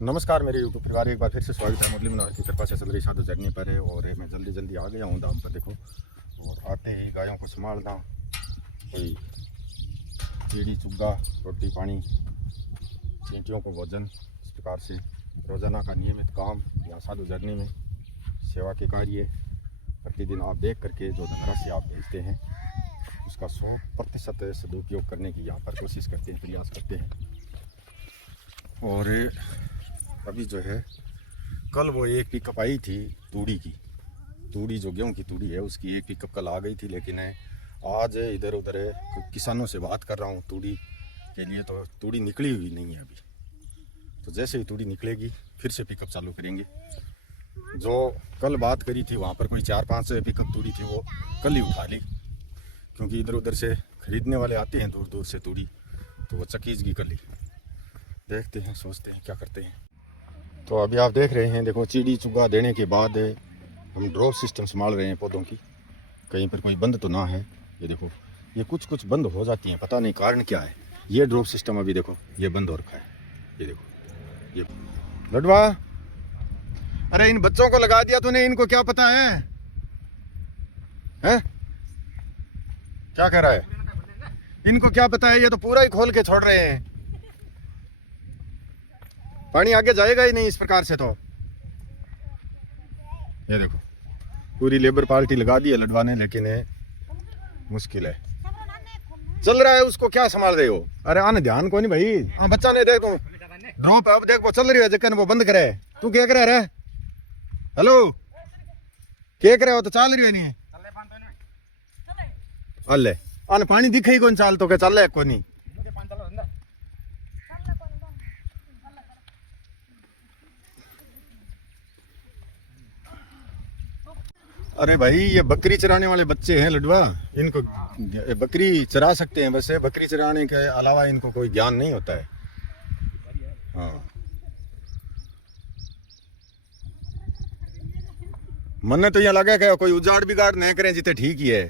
नमस्कार मेरे यूट्यूब परिवार, एक बार फिर से स्वागत है। मुरली मनोहर की कृपा से चल रही साधु जर्नी पर है और मैं जल्दी जल्दी आ गया हूँ धाम पर। देखो, और आते ही गायों को संभालना, कोई कीड़ी चुग्गा, रोटी पानी, चींटियों को भोजन, इस प्रकार से रोजाना का नियमित काम यहाँ साधु जर्नी में सेवा के कार्य प्रतिदिन आप देख करके जो धनराशि आप भेजते हैं उसका 100% सदुपयोग करने की यहाँ पर कोशिश करते हैं, प्रयास करते हैं। और अभी जो है, कल वो एक पिकअप आई थी तूड़ी जो गेहूं की तूड़ी है उसकी एक पिकअप कल आ गई थी, लेकिन आज इधर उधर किसानों से बात कर रहा हूँ तूड़ी के लिए, तो तूड़ी निकली हुई नहीं है अभी। तो जैसे ही तूड़ी निकलेगी फिर से पिकअप चालू करेंगे। जो कल बात करी थी वहाँ पर कोई 4-5 पिकअप तूड़ी थी, वो कल ही उठा ली, क्योंकि इधर उधर से खरीदने वाले आते हैं दूर दूर से तूड़ी, तो वो चकीजगी कर ली। देखते हैं, सोचते हैं क्या करते हैं। तो अभी आप देख रहे हैं, देखो चीड़ी चुग्गा देने के बाद हम ड्रॉप सिस्टम संभाल रहे हैं पौधों की, कहीं पर कोई बंद तो ना है। ये देखो, ये कुछ बंद हो जाती हैं, पता नहीं कारण क्या है। ये ड्रॉप सिस्टम अभी देखो ये बंद हो रखा है। ये देखो, ये लडवा, अरे इन बच्चों को लगा दिया तूने, इनको क्या पता है? क्या कह रहा है? इनको क्या पता है? ये तो पूरा ही खोल के छोड़ रहे हैं, पानी आगे जाएगा ही नहीं इस प्रकार से। तो ये देखो, पूरी लेबर पार्टी लगा दी है लडवा ने, लेकिन मुश्किल है, चल रहा है। उसको क्या संभाल रहे हो? अरे आने ध्यान को नहीं भाई। हाँ बच्चा ने देख, ड्रॉप अब देख वो चल रही है, जगह वो बंद करे। तू क्या कर रहा है? हेलो, क्या कर रहे हो? तो चल रही है नहीं अल्ले आने पानी दिखे ही कौन चाल, तो क्या चल रहा है को नहीं? अरे भाई, ये बकरी चराने वाले बच्चे हैं लडवा, इनको बकरी चरा सकते हैं, बस बकरी चराने के अलावा इनको कोई ज्ञान नहीं होता है। हाँ, मन तो यहाँ लगा क्या कोई उजाड़ बिगाड़ नहीं करें जितने ठीक ही है।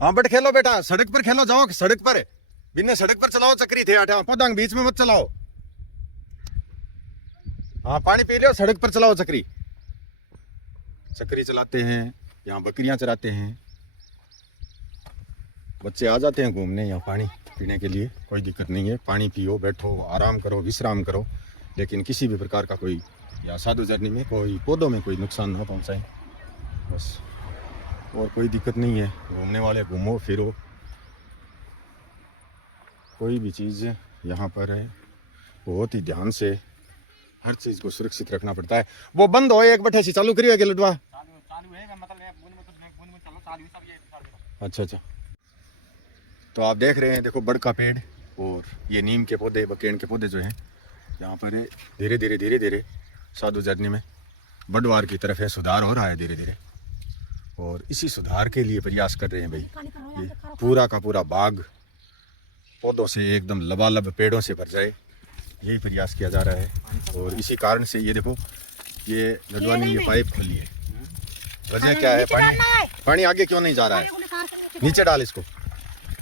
हाँ बट खेलो बेटा, सड़क पर खेलो, जाओ सड़क पर, बिना सड़क पर चलाओ चक्री थे आठा पौधा बीच में मत चलाओ। हाँ पानी पी लो, सड़क पर चलाओ चक्री चलाते हैं। यहाँ बकरियां चराते हैं, बच्चे आ जाते हैं घूमने यहाँ पानी पीने के लिए, कोई दिक्कत नहीं है। पानी पियो, बैठो, आराम करो, विश्राम करो, लेकिन किसी भी प्रकार का कोई या साधु जर्नी में कोई पौधों में कोई नुकसान ना पहुंचाए, बस। और कोई दिक्कत नहीं है, घूमने वाले घूमो फिरो, कोई भी चीज़ यहाँ पर है बहुत ही ध्यान से हर चीज को सुरक्षित रखना पड़ता है। वो बंद हो, एक बटे से चालू करिए के लडवा। अच्छा, तो आप देख रहे हैं, देखो बड़ का पेड़ और ये नीम के पौधे, बकेन के पौधे जो हैं यहाँ पर धीरे धीरे साधु जर्नी में बड़वार की तरफ है, सुधार हो रहा है धीरे धीरे, और इसी सुधार के लिए प्रयास कर रहे हैं भाई। ये पूरा का पूरा बाग पौधों से एकदम लबालब पेड़ों से भर जाए, यही प्रयास किया जा रहा है। और इसी कारण से ये देखो, ये लडवा ने ये पाइप खोली है। वजह क्या है? पानी आगे क्यों नहीं जा रहा है? नीचे डाल इसको,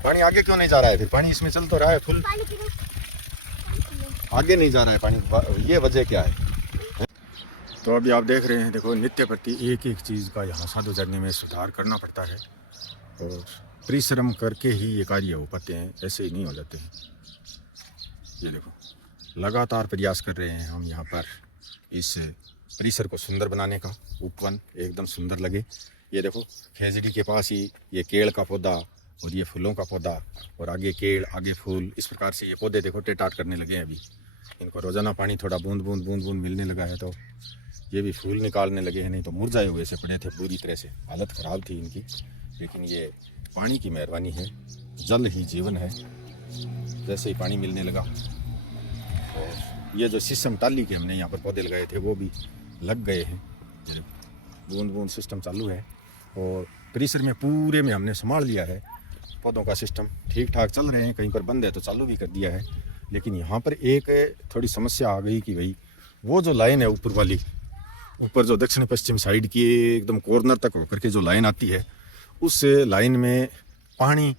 पानी आगे क्यों नहीं जा रहा है? फिर पानी इसमें चल तो रहा है फुल, आगे नहीं जा रहा है पानी, ये वजह क्या है? तो अभी आप देख रहे हैं, देखो नित्य प्रति एक चीज़ का यहाँ साधु जर्नी में सुधार करना पड़ता है, और परिश्रम करके ही ये कार्य हो पाते हैं, ऐसे ही नहीं हो जाते हैं। ये देखो, लगातार प्रयास कर रहे हैं हम यहाँ पर इस परिसर को सुंदर बनाने का, उपवन एकदम सुंदर लगे। ये देखो, खेजड़ी के पास ही ये केड़ का पौधा और ये फूलों का पौधा, और आगे केड़ आगे फूल, इस प्रकार से ये पौधे देखो टेटाट करने लगे हैं। अभी इनको रोजाना पानी थोड़ा बूंद बूंद मिलने लगा है, तो ये भी फूल निकालने लगे हैं, नहीं तो मुरझाए हुए से पड़े थे पूरी तरह से, हालत ख़राब थी इनकी। लेकिन ये पानी की मेहरबानी है, जल ही जीवन है। जैसे ही पानी मिलने लगा, और ये जो सिस्टम टाली के हमने यहाँ पर पौधे लगाए थे वो भी लग गए हैं, बूंद सिस्टम चालू है, और परिसर में पूरे में हमने संभाल लिया है। पौधों का सिस्टम ठीक ठाक चल रहे हैं, कहीं पर बंद है तो चालू भी कर दिया है। लेकिन यहाँ पर एक थोड़ी समस्या आ गई कि भाई वो जो लाइन है ऊपर वाली, ऊपर जो दक्षिण पश्चिम साइड की एकदम कॉर्नर तक होकर के जो लाइन आती है, उस लाइन में पानी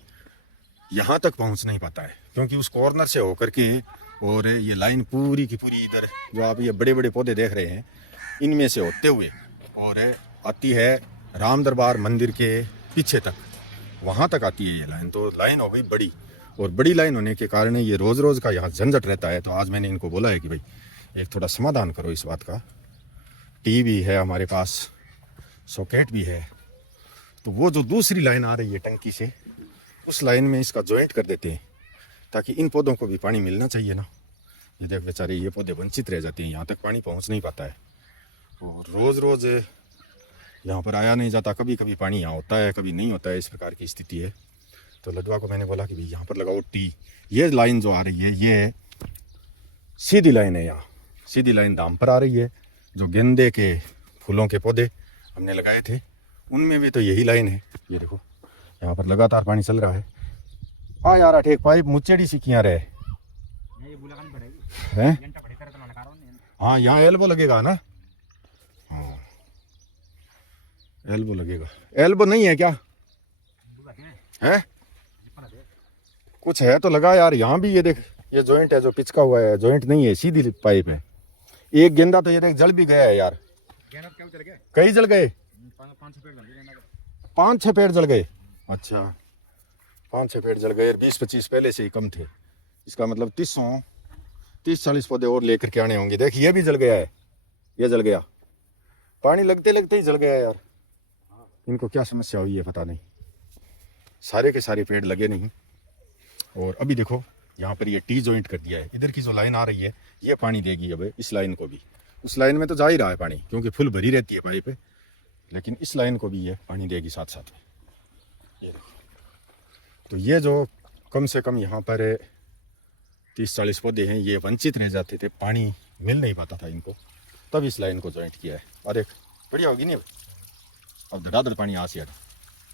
यहाँ तक पहुँच नहीं पाता है। क्योंकि उस कॉर्नर से होकर के और ये लाइन पूरी की पूरी इधर जो आप ये बड़े बड़े पौधे देख रहे हैं इनमें से होते हुए और आती है राम दरबार मंदिर के पीछे तक, वहाँ तक आती है ये लाइन। तो लाइन हो गई बड़ी, और बड़ी लाइन होने के कारण ये रोज़ रोज़ का यहाँ झंझट रहता है। तो आज मैंने इनको बोला है कि भाई एक थोड़ा समाधान करो इस बात का। टी भी है हमारे पास, सॉकेट भी है, तो वो जो दूसरी लाइन आ रही है टंकी से उस लाइन में इसका जॉइंट कर देते हैं ताकि इन पौधों को भी पानी मिलना चाहिए ना। ये देख बेचारे ये पौधे वंचित रह जाते हैं, यहाँ तक पानी पहुँच नहीं पाता है। और रोज़ रोज़ यहाँ पर आया नहीं जाता, कभी कभी पानी यहाँ होता है कभी नहीं होता है, इस प्रकार की स्थिति है। तो लडवा को मैंने बोला कि भाई यहाँ पर लगाओ टी। ये लाइन जो आ रही है ये सीधी लाइन है, यहाँ सीधी लाइन दाम पर आ रही है। जो गेंदे के फूलों के पौधे हमने लगाए थे उनमें भी तो यही लाइन है। ये देखो यहाँ पर लगातार पानी चल रहा है। हाँ यार अठे एक पाइप मुचेड़ी सी किया रहे हैं। हाँ यहाँ एल्बो लगेगा ना, हाँ एल्बो लगेगा। एल्बो नहीं है क्या है? कुछ है तो लगा यार। यहाँ भी ये देख ये जॉइंट है जो पिचका हुआ है, जॉइंट नहीं है, सीधी पाइप है। एक गेंदा तो ये देख जल भी गया है यार। कई जल गए, 5-6 पेड़ जल गए। अच्छा 5-6 पेड़ जल गए, 20-25 पहले से ही कम थे। इसका मतलब 30-40 पौधे और लेकर के आने होंगे। देख ये भी जल गया है, ये जल गया, पानी लगते लगते ही जल गया यार। इनको क्या समस्या हुई है पता नहीं, सारे के सारे पेड़ लगे नहीं। और अभी देखो यहाँ पर ये टी जॉइंट कर दिया है। इधर की जो लाइन आ रही है ये पानी देगी अब इस लाइन को भी। उस लाइन में तो जा ही रहा है पानी क्योंकि फुल भरी रहती है पाइप, लेकिन इस लाइन को भी ये पानी देगी साथ साथ में। ये देखो, तो ये जो कम से कम यहाँ पर 30-40 पौधे हैं ये वंचित रह जाते थे, पानी मिल नहीं पाता था इनको, तब इस लाइन को जॉइंट किया है। और एक बढ़िया होगी नहीं अब धड़ाधड़ पानी आ से।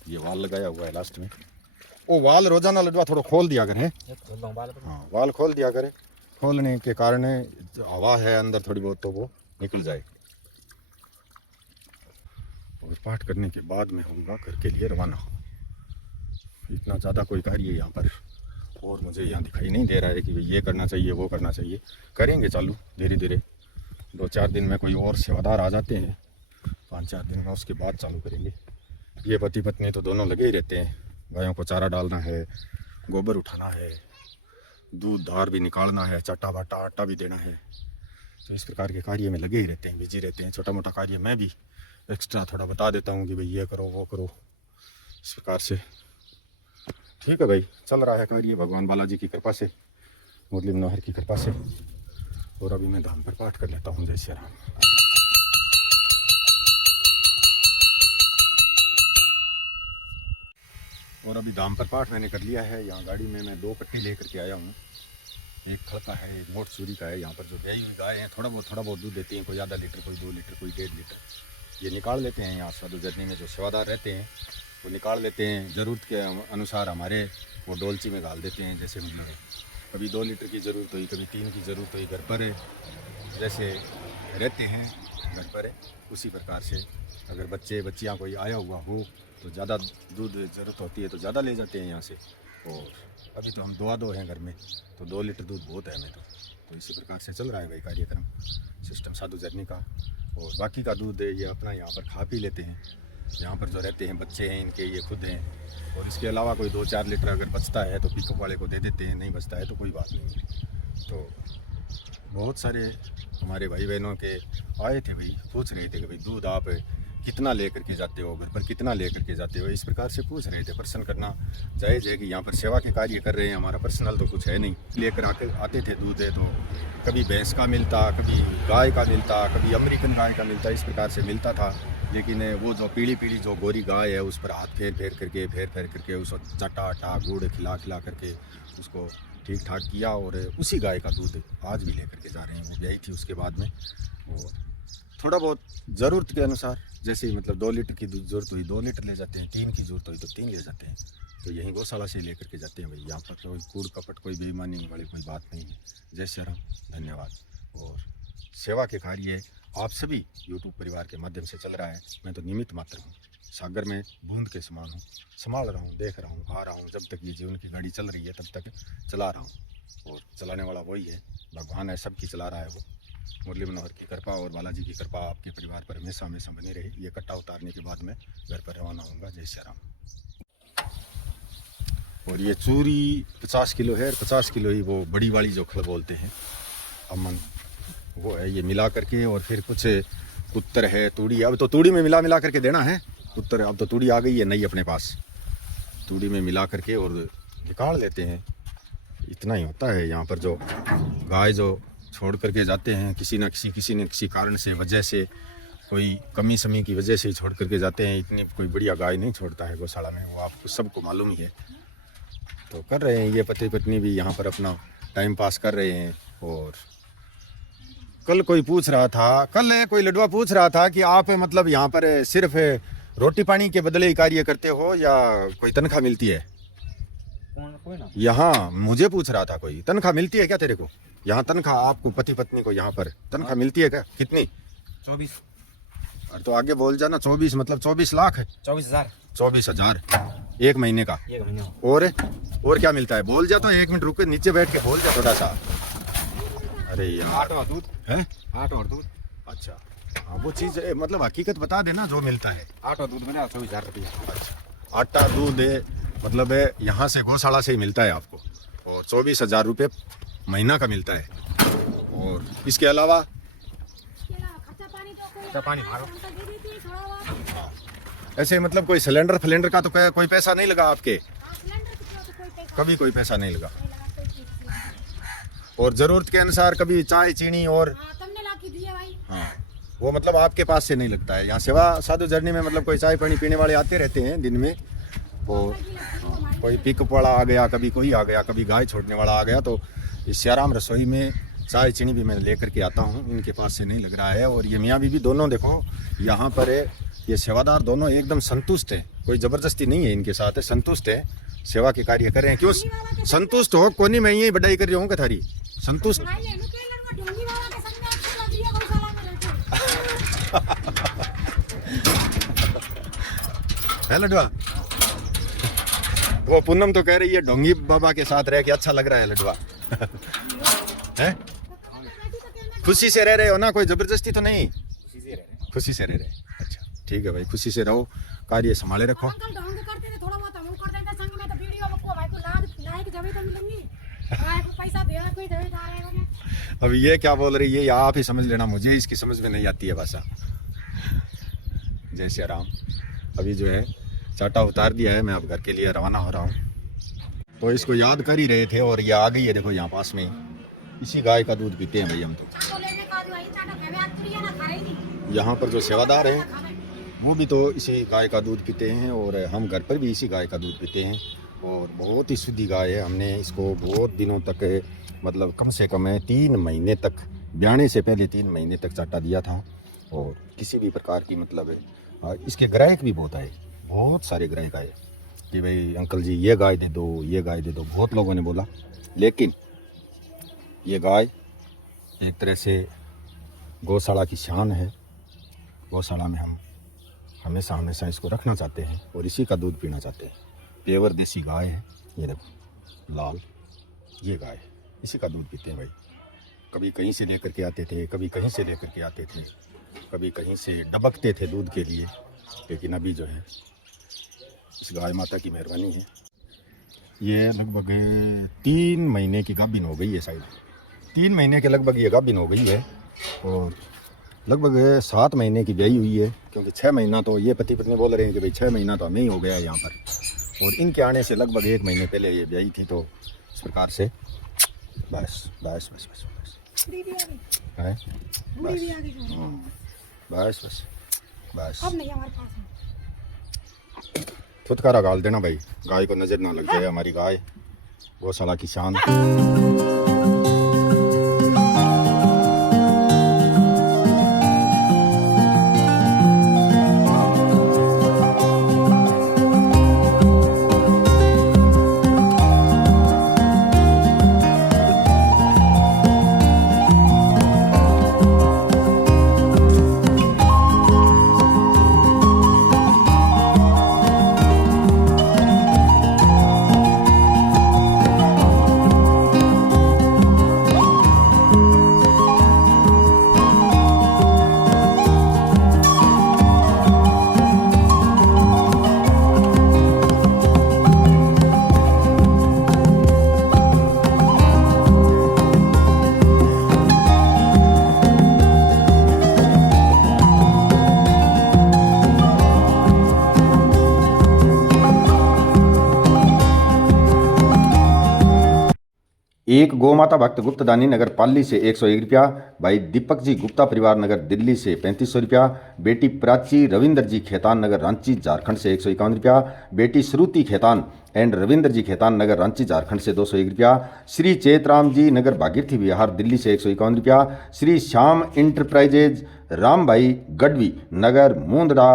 ये वाल लगाया हुआ है लास्ट में, वो वाल रोजाना लडवा थोड़ा खोल दिया करे। हाँ वाल खोल दिया करे, खोलने के कारण हवा है अंदर थोड़ी बहुत तो वो निकल जाए। और पाठ करने के बाद में होगा घर के लिए रवाना। इतना ज़्यादा कोई कार्य यहाँ पर और मुझे यहाँ दिखाई नहीं दे रहा है कि भाई ये करना चाहिए वो करना चाहिए। करेंगे चालू धीरे धीरे, 2-4 दिन में कोई और सेवादार आ जाते हैं, 5-4 दिन में, उसके बाद चालू करेंगे। ये पति पत्नी तो दोनों लगे ही रहते हैं। गायों को चारा डालना है, गोबर उठाना है, दूध धार भी निकालना है, चट्टा बाटा आटा भी देना है। तो इस प्रकार के कार्य में लगे ही रहते हैं, बिजी रहते हैं। छोटा मोटा कार्य मैं भी एक्स्ट्रा थोड़ा बता देता हूँ कि भाई ये करो वो करो, इस प्रकार से। ठीक है भाई, चल रहा है कार्य भगवान बालाजी की कृपा से, मुरली मनोहर की कृपा से। और अभी मैं धाम पर पाठ कर लेता हूँ। जय श्री राम। और अभी धाम पर पाठ मैंने कर लिया है। यहाँ गाड़ी में मैं 2 पट्टी लेकर के आया हूँ। एक खड़का है, एक मोट सूरी का है। यहाँ पर जो ब्याई हुई गाय हैं थोड़ा बहुत दूध देती हैं, कोई आधा लीटर, कोई 2 लीटर, कोई 1.5 लीटर। ये निकाल लेते हैं यहाँ साधु जर्नी में जो सेवादार रहते हैं वो निकाल लेते हैं। ज़रूरत के अनुसार हमारे वो डोलची में डाल देते हैं। जैसे मतलब कभी 2 लीटर की ज़रूरत हुई, कभी 3 की ज़रूरत हुई, घर पर जैसे रहते हैं घर पर उसी प्रकार से। अगर बच्चे बच्चियाँ कोई आया हुआ हो तो ज़्यादा दूध ज़रूरत होती है तो ज़्यादा ले जाते हैं यहाँ से। और अभी तो हम 2 हैं घर में, तो 2 लीटर दूध बहुत है हमें तो इसी प्रकार से चल रहा है भाई कार्यक्रम सिस्टम साधु जर्नी का। और बाकी का दूध ये अपना यहाँ पर खा पी लेते हैं। यहाँ पर जो रहते हैं बच्चे हैं इनके, ये खुद हैं। और इसके अलावा कोई 2-4 लीटर अगर बचता है तो पिकअप वाले को दे देते हैं, नहीं बचता है तो कोई बात नहीं। तो बहुत सारे हमारे भाई बहनों के आए थे भाई, पूछ रहे थे कि भाई दूध आप कितना लेकर के जाते हो, घर पर कितना लेकर के जाते हो, इस प्रकार से पूछ रहे थे। प्रश्न करना जायज़ है कि यहाँ पर सेवा के कार्य कर रहे हैं, हमारा पर्सनल तो कुछ है नहीं। लेकर आते थे दूध है तो कभी भैंस का मिलता, कभी गाय का मिलता, कभी अमेरिकन गाय का मिलता, इस प्रकार से मिलता था। लेकिन वो जो पीली जो गोरी गाय है उस पर हाथ फेर करके उसको चटा आटा गुड़ खिला करके उसको ठीक ठाक किया। और उसी गाय का दूध आज भी लेकर के जा रहे हैं। वो ब्याई थी उसके बाद में। और थोड़ा बहुत ज़रूरत के अनुसार, जैसे मतलब 2 लीटर की ज़रूरत हुई 2 लीटर ले जाते हैं, 3 की ज़रूरत हुई तो 3 ले जाते हैं। तो यहीं गौशाला से लेकर के जाते हैं भाई। यहाँ पर कोई कूड़ कपट, कोई बेईमानी वाली कोई बात नहीं है। जय श्री राम, धन्यवाद। और सेवा के कार्य आप सभी यूट्यूब परिवार के माध्यम से चल रहा है, मैं तो निमित्त मात्र हूँ। सागर में बूंद के समान हूँ, संभाल रहा हूँ, देख रहा हूँ, आ रहा हूँ। जब तक ये जीवन की गाड़ी चल रही है तब तक चला रहा हूँ, और चलाने वाला वही है, भगवान है, सबकी चला रहा है वो। मुरली मनोहर की कृपा और बालाजी की कृपा आपके परिवार पर हमेशा हमेशा बनी रही। ये कट्टा उतारने के बाद मैं घर पर रवाना होऊंगा। जय श्री राम। और ये चूरी 50 किलो है, और 50 किलो ही वो बड़ी वाली जो खल बोलते हैं अमन, वो है। ये मिला करके, और फिर कुछ उत्तर है, तूड़ी। अब तो तूड़ी में मिला करके देना है उत्तर। अब तो तूड़ी आ गई है नई अपने पास, तूड़ी में मिला करके और निकाल लेते हैं। इतना ही होता है यहाँ पर। जो गाय जो छोड़ करके जाते हैं किसी न किसी कारण से, वजह से, कोई कमी समी की वजह से ही छोड़ करके जाते हैं। इतनी कोई बढ़िया गाय नहीं छोड़ता है गौशाला में, वो आपको सबको मालूम ही है। तो कर रहे हैं ये पति पत्नी भी यहाँ पर अपना टाइम पास कर रहे हैं। और कल कोई पूछ रहा था, कल कोई लडुआ पूछ रहा था कि आप मतलब यहाँ पर सिर्फ रोटी पानी के बदले ही कार्य करते हो या कोई तनख्वाह मिलती है? यहाँ मुझे पूछ रहा था कोई, तनख्वाह मिलती है क्या तेरे को? यहाँ तनख्वाह आपको पति पत्नी को यहाँ पर तनख्वाह मिलती है क्या? कितनी? 24। और तो आगे बोल जाना। 24 मतलब 24 लाख है? 24,000। 24,000 एक महीने का। एक महीने। और क्या मिलता है? बोल जा तो, 1 मिनट रुक के नीचे बैठ के बोल जा थोड़ा सा। अरे यार, आटा और दूध है? आटा और दूध। अच्छा हाँ, वो चीज़ मतलब हकीकत बता देना जो मिलता है। आटा और दूध बना 24,000 रुपये। अच्छा, आटा दूध मतलब यहाँ से गौशाला से ही मिलता है आपको, और 24,000 रुपये महीना का मिलता है। और इसके अलावा पानी मारो। ऐसे मतलब कोई सिलेंडर फिलेंडर का तो कोई पैसा नहीं लगा आपके? कभी कोई पैसा नहीं लगा। और ज़रूरत के अनुसार कभी चाय चीनी और हाँ, वो मतलब आपके पास से नहीं लगता है। यहाँ सेवा साधु जर्नी में मतलब कोई चाय पानी पीने वाले आते रहते हैं दिन में। और कोई पिकअप वाला आ गया, कभी कोई आ गया, कभी गाय छोड़ने वाला आ गया। तो इस सियाराम रसोई में चाय चीनी भी मैं लेकर के आता हूँ, इनके पास से नहीं लग रहा है। और ये मियाँ बीवी दोनों देखो यहाँ पर ये सेवादार दोनों एकदम संतुष्ट हैं, कोई ज़बरदस्ती नहीं है इनके साथ, संतुष्ट है, सेवा के कार्य कर रहे हैं। क्यों संतुष्ट हो? कोनी मैं यही बढ़ाई कर रही हूँ कथारी संतुष्ट। है लडवा? वो पूनम तो कह रही है ढोंगी बाबा के साथ रह के अच्छा लग रहा है लडवा। है? खुशी से रह रहे हो ना, कोई जबरदस्ती तो नहीं? खुशी से रह रहे। अच्छा ठीक है भाई, खुशी से रहो, कार्य संभाले रखो। अब ये क्या बोल रही है ये आप ही समझ लेना, मुझे इसकी समझ में नहीं आती है भाषा। जय श्री राम। अभी जो है चाटा उतार दिया है, मैं अब घर के लिए रवाना हो रहा हूँ। तो इसको याद कर ही रहे थे और ये आ गई है, देखो यहाँ पास में। इसी गाय का दूध पीते हैं भाई हम तो। यहाँ पर जो सेवादार हैं वो भी तो इसी गाय का दूध पीते हैं, और हम घर पर भी इसी गाय का दूध पीते हैं। और बहुत ही शुद्ध गाय है। हमने इसको बहुत दिनों तक मतलब कम से कम 3 महीने तक, ब्याने से पहले 3 महीने तक चाटा दिया था। और किसी भी प्रकार की मतलब इसके ग्राहक भी बहुत आए, बहुत सारे ग्राहक आए कि भाई अंकल जी ये गाय दे दो, ये गाय दे दो, बहुत लोगों ने बोला। लेकिन ये गाय एक तरह से गौशाला की शान है। गौशाला में हम हमेशा हमेशा इसको रखना चाहते हैं और इसी का दूध पीना चाहते हैं। पेवर देसी गाय है, ये देखो लाल, ये गाय इसी का दूध पीते हैं भाई। कभी कहीं से लेकर के आते थे, कभी कहीं से लेकर के आते थे, कभी कहीं से डबकते थे दूध के लिए। लेकिन अभी जो है इस गाय माता की मेहरबानी है। ये लगभग 3 महीने की गाभिन हो गई है, शायद 3 महीने के लगभग ये गाभिन हो गई है। और लगभग 7 महीने की ब्याई हुई है, क्योंकि 6 महीना तो ये पति पत्नी बोल रहे हैं कि भाई 6 महीना तो हमें ही हो गया है यहाँ पर। और इनके आने से लगभग 1 महीने पहले ये ब्याई थी। तो इस प्रकार से बस बस बस बस बस है बस बस बस अब नहीं हमारे पास है। छुटकारा गाल देना भाई, गाय को नजर ना लग जाए। हमारी गाय गौशाला की शान। एक गौमाता भक्त गुप्तदानी नगर पाली से 101 रुपया। भाई दीपक जी गुप्ता परिवार नगर दिल्ली से 3500 रुपया। बेटी प्राची रविंदर जी खेतान नगर रांची झारखंड से 151 रुपया। बेटी श्रुति खेतान एंड रविंदर जी खेतान नगर रांची झारखंड से 201 रुपया। श्री चेतराम जी नगर भागीरथी बिहार दिल्ली से 151 रुपया। श्री श्याम इंटरप्राइजेज राम भाई गढ़वी नगर मूंदड़ा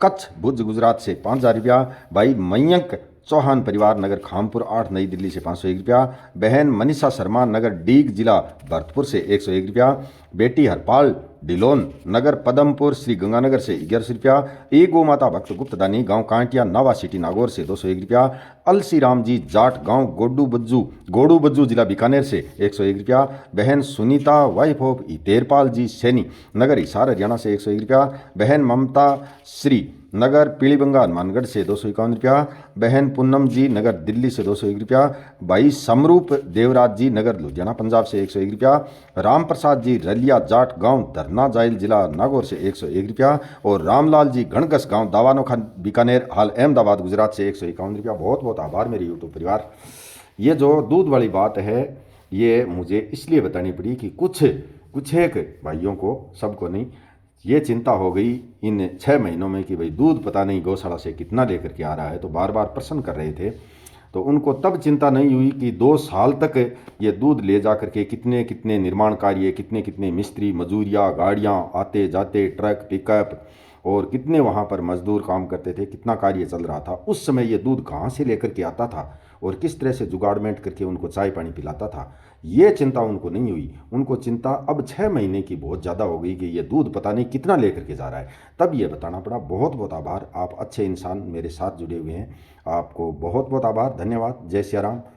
कच्छ भुज गुजरात से 5000 रुपया। भाई मयंक चौहान परिवार नगर खामपुर 8 नई दिल्ली से 501 रुपया। बहन मनीषा शर्मा नगर डीग जिला भरतपुर से 101 रुपया। बेटी हरपाल डिलोन नगर पदमपुर श्री गंगानगर से 1100 रुपया। एक गौ माता भक्त गुप्तदानी गांव कांटिया नावा सिटी नागौर से 201 रुपया। अलसी राम जी जाट गांव गोडू बज्जू जिला बीकानेर से 101 रुपया। बहन सुनीता वाइफ ऑफ हितेरपाल जी सैनी नगर हिसार हरियाणा से 101 रुपया। बहन ममता श्री नगर पीलीबंगा हनुमानगढ़ से 251 रुपया। बहन पूनम जी नगर दिल्ली से 201 रुपया। भाई समरूप देवराज जी नगर लुधियाना पंजाब से 101 रुपया। राम प्रसाद जी रलिया जाट गांव धरना जाइल जिला नागौर से 101 रुपया। और रामलाल जी गणगस गांव दावानोखा बीकानेर हाल अहमदाबाद गुजरात से 151 रुपया। बहुत बहुत आभार मेरे यूट्यूब परिवार। ये जो दूध वाली बात है ये मुझे इसलिए बतानी पड़ी कि कुछ एक भाइयों को, सबको नहीं, ये चिंता हो गई इन 6 महीनों में कि भाई दूध पता नहीं गौशाला से कितना लेकर के आ रहा है, तो बार बार प्रश्न कर रहे थे। तो उनको तब चिंता नहीं हुई कि 2 साल तक ये दूध ले जा करके कितने कितने निर्माण कार्य, कितने कितने मिस्त्री मजूरियाँ गाड़ियाँ आते जाते ट्रक पिकअप और कितने वहाँ पर मजदूर काम करते थे, कितना कार्य चल रहा था। उस समय ये दूध कहाँ से लेकर के आता था और किस तरह से जुगाड़मेंट करके उनको चाय पानी पिलाता था, ये चिंता उनको नहीं हुई। उनको चिंता अब 6 महीने की बहुत ज़्यादा हो गई कि ये दूध पता नहीं कितना लेकर के जा रहा है, तब ये बताना पड़ा। बहुत बहुत आभार, आप अच्छे इंसान मेरे साथ जुड़े हुए हैं, आपको बहुत बहुत आभार, धन्यवाद। जय सिया राम।